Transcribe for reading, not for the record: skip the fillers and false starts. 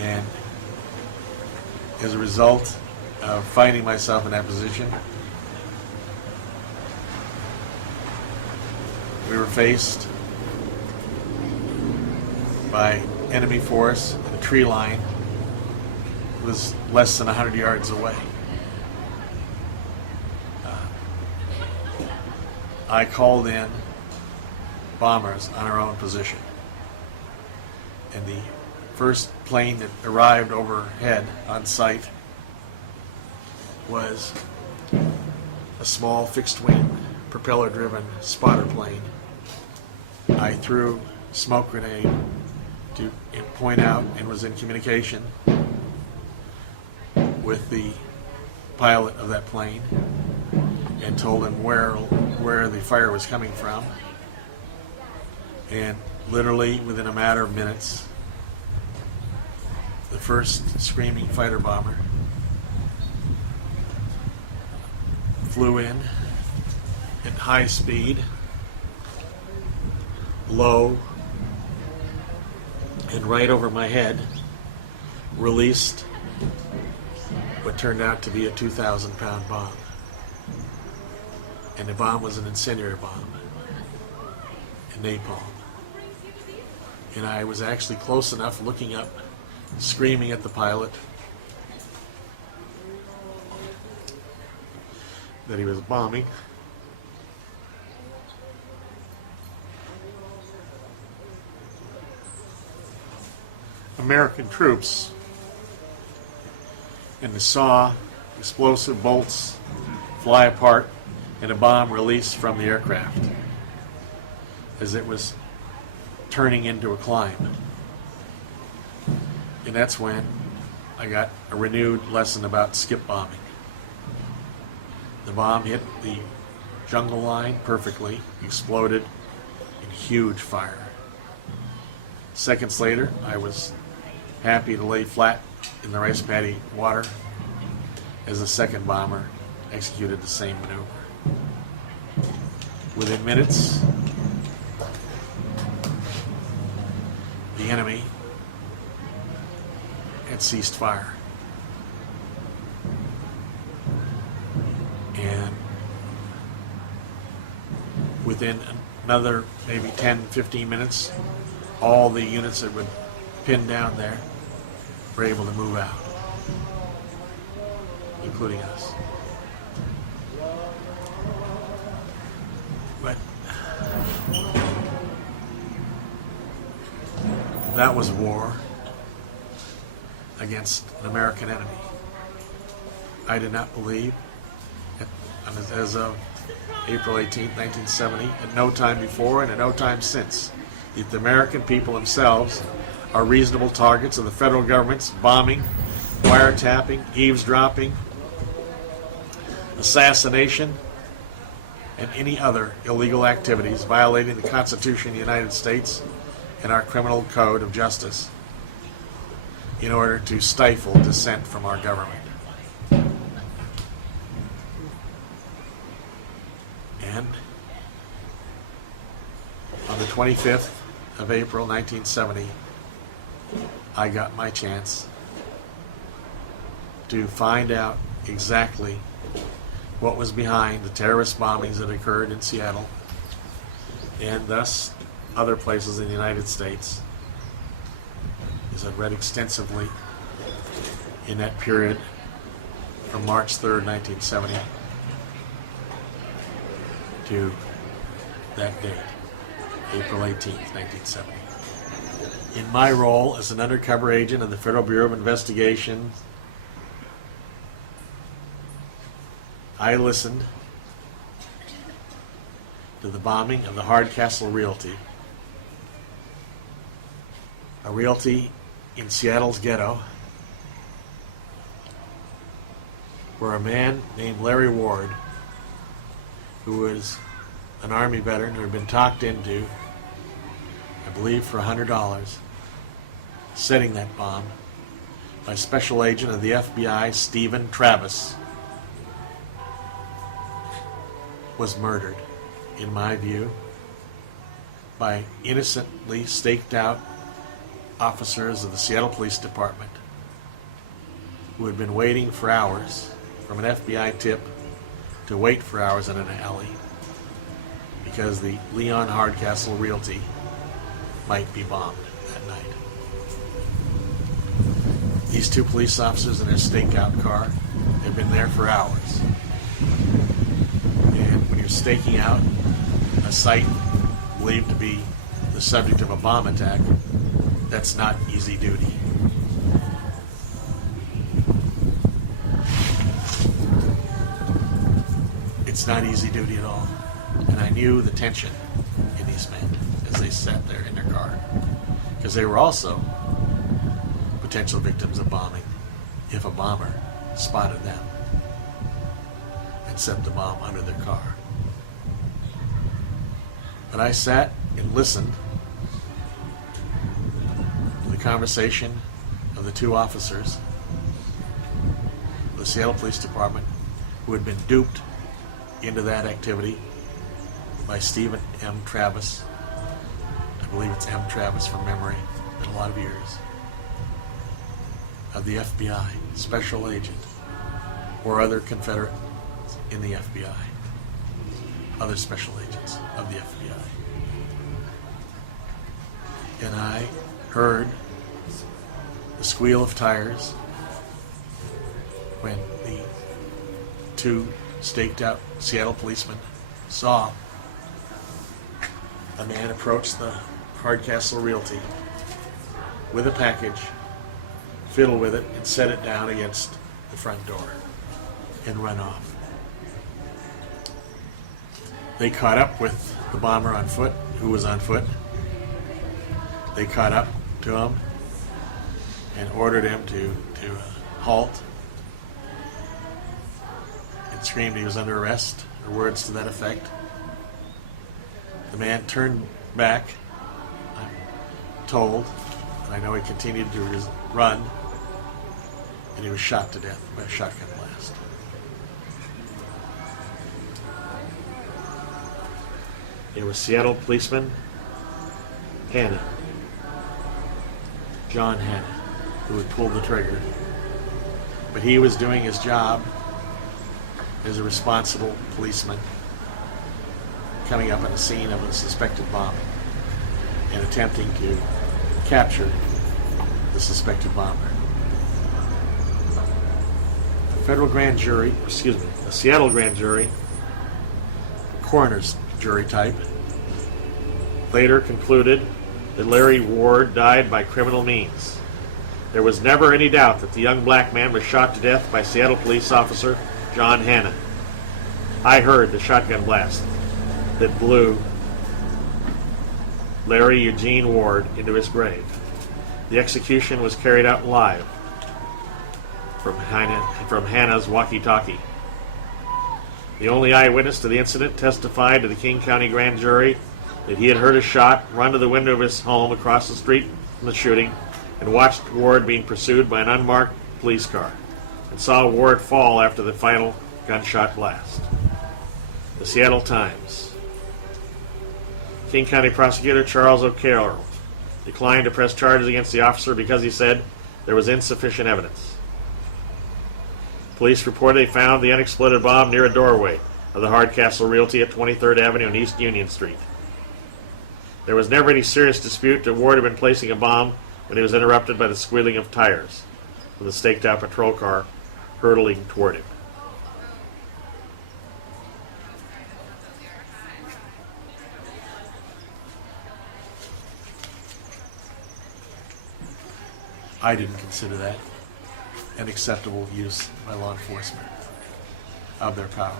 And as a result of finding myself in that position, we were faced by enemy force, and a tree line was less than 100 yards away. I called in bombers on our own position, and the first plane that arrived overhead on site was a small fixed-wing, propeller-driven spotter plane. I threw a smoke grenade to point out and was in communication with the pilot of that plane and told him where the fire was coming from. And literally within a matter of minutes, the first screaming fighter bomber flew in at high speed, low, and right over my head, released what turned out to be a 2,000-pound bomb. And the bomb was an incendiary bomb, a napalm. And I was actually close enough, looking up, screaming at the pilot, that he was bombing. American troops, and saw explosive bolts fly apart and a bomb released from the aircraft as it was turning into a climb. And that's when I got a renewed lesson about skip bombing. The bomb hit the jungle line perfectly, exploded in huge fire. Seconds later, I was happy to lay flat in the rice paddy water as the second bomber executed the same maneuver. Within minutes, the enemy had ceased fire. And within another maybe 10-15 minutes, all the units that were pinned down there were able to move out, including us. But that was war against an American enemy. I did not believe, as of April 18, 1970, at no time before and at no time since, that the American people themselves are reasonable targets of the federal government's bombing, wiretapping, eavesdropping, assassination, and any other illegal activities violating the Constitution of the United States and our criminal code of justice in order to stifle dissent from our government. And on the 25th of April 1970, I got my chance to find out exactly what was behind the terrorist bombings that occurred in Seattle and thus other places in the United States, as I've read extensively in that period from March 3rd, 1970 to that date, April 18th, 1970. In my role as an undercover agent of the Federal Bureau of Investigation, I listened to the bombing of the Hardcastle Realty, a realty in Seattle's ghetto, where a man named Larry Ward, who was an Army veteran who had been talked into, I believe for $100, setting that bomb by Special Agent of the FBI, Stephen Travis, was murdered, in my view, by innocently staked out officers of the Seattle Police Department who had been waiting for hours from an FBI tip to wait for hours in an alley because the Leon Hardcastle Realty might be bombed that night. These two police officers in their stakeout car had been there for hours. And when you're staking out a site believed to be the subject of a bomb attack, that's not easy duty. It's not easy duty at all. And I knew the tension in these men as they sat there in their car, because they were also potential victims of bombing if a bomber spotted them and set the bomb under their car. But I sat and listened to the conversation of the two officers of the Seattle Police Department who had been duped into that activity by Stephen M. Travis. I believe it's M. Travis from memory, been a lot of years, of the FBI, special agent, or other Confederate in the FBI, other special agents of the FBI. And I heard the squeal of tires when the two staked out Seattle policemen saw a man approach the Hardcastle Realty with a package, fiddle with it, and set it down against the front door and run off. They caught up with the bomber on foot, who was on foot. They caught up to him and ordered him to halt and screamed he was under arrest, or words to that effect. The man turned back, I'm told, and I know he continued to run, and he was shot to death by a shotgun blast. It was Seattle policeman Hanna, John Hanna, who had pulled the trigger. But he was doing his job as a responsible policeman, coming up on the scene of a suspected bombing and attempting to capture the suspected bomber. A federal grand jury, a Seattle grand jury, coroner's jury type, later concluded that Larry Ward died by criminal means. There was never any doubt that the young black man was shot to death by Seattle police officer John Hanna. I heard the shotgun blast that blew Larry Eugene Ward into his grave. The execution was carried out live from Hanna's walkie-talkie. The only eyewitness to the incident testified to the King County grand jury that he had heard a shot run to the window of his home across the street from the shooting and watched Ward being pursued by an unmarked police car and saw Ward fall after the final gunshot blast. The Seattle Times. King County prosecutor Charles O'Carroll declined to press charges against the officer because he said there was insufficient evidence. Police reported they found the unexploded bomb near a doorway of the Hardcastle Realty at 23rd Avenue and East Union Street. There was never any serious dispute that Ward had been placing a bomb when he was interrupted by the squealing of tires with a staked-out patrol car hurtling toward him. I didn't consider that an acceptable use by law enforcement of their power.